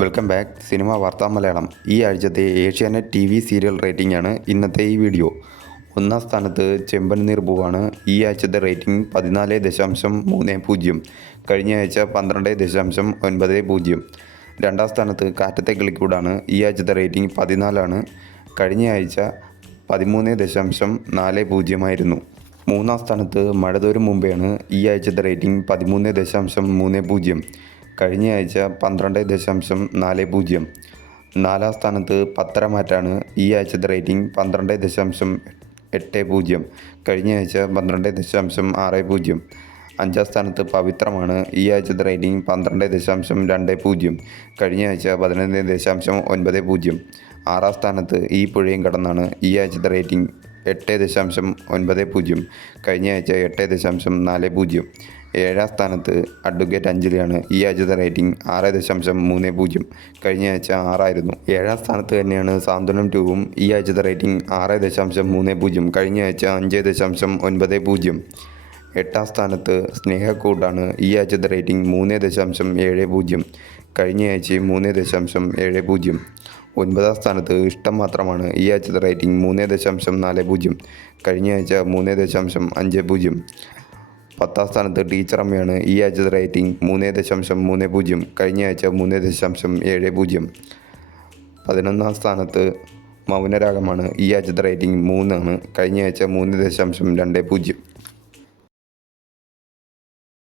Welcome back cinema വാർത്താ മലയാളം. ഈ ആഴ്ചത്തെ ഏഷ്യാനെറ്റ് TV സീരിയൽ റേറ്റിംഗ് ആണ് ഇന്നത്തെ ഈ വീഡിയോ. ഒന്നാം സ്ഥാനത്ത് ചെമ്പൻനീർ പൂവാണ്. ഈ ആഴ്ചത്തെ റേറ്റിംഗ് 14.30. കഴിഞ്ഞ ആഴ്ച 12.90. രണ്ടാം സ്ഥാനത്ത് കാറ്റത്തെ കിളിക്കൂടാണ്. ഈ ആഴ്ചത്തെ റേറ്റിംഗ് 14 കഴിഞ്ഞ ആഴ്ച 13.40 ആയിരുന്നു. മൂന്നാം സ്ഥാനത്ത് മഴതോരും മുമ്പെയാണ്. ഈ ആഴ്ചത്തെ റേറ്റിംഗ് 13.30. കഴിഞ്ഞ ആഴ്ച 12.40. നാലാം സ്ഥാനത്ത് പത്തരമാറ്റാണ്. ഈ ആഴ്ചത്തെ റേറ്റിംഗ് 12.80. കഴിഞ്ഞ ആഴ്ച 12.60. അഞ്ചാം സ്ഥാനത്ത് പവിത്രമാണ്. ഈ ആഴ്ചത്തെ റേറ്റിംഗ് 12.20. കഴിഞ്ഞ ആഴ്ച 11.90. ആറാം സ്ഥാനത്ത് ഈ പുഴയും കടന്നാണ്. ഈ ആഴ്ചത്തെ റേറ്റിംഗ് 8.90. കഴിഞ്ഞ ആഴ്ച 8.40. ഏഴാം സ്ഥാനത്ത് അഡ്വക്കേറ്റ് അഞ്ജലിയാണ്. ഈ ആഴ്ചത്തെ റേറ്റിംഗ് 6.30. കഴിഞ്ഞ ആഴ്ച 6 ഏഴാം സ്ഥാനത്ത് തന്നെയാണ് സാന്ത്വനം 2. ഈ ആഴ്ചത്തെ റേറ്റിംഗ് 6.30. കഴിഞ്ഞ ആഴ്ച 5.90. എട്ടാം സ്ഥാനത്ത് സ്നേഹക്കൂട്ടാണ്. ഈ ആഴ്ചത്തെ റേറ്റിംഗ് 3.70. കഴിഞ്ഞ ആഴ്ച 3.70. ഒൻപതാം സ്ഥാനത്ത് ഇഷ്ടം മാത്രമാണ്. ഈ ആഴ്ചത്തെ റേറ്റിംഗ് 3.40. കഴിഞ്ഞ ആഴ്ച 3.50. പത്താം സ്ഥാനത്ത് ടീച്ചറമ്മയാണ്. ഈ ആഴ്ചത്തെ റേറ്റിംഗ് 3.30. കഴിഞ്ഞ ആഴ്ച 3.70. 11ാം സ്ഥാനത്ത് മൗനരാഗമാണ്. ഈ ആഴ്ചത്തെ റേറ്റിംഗ് 3. കഴിഞ്ഞ ആഴ്ച 3.20.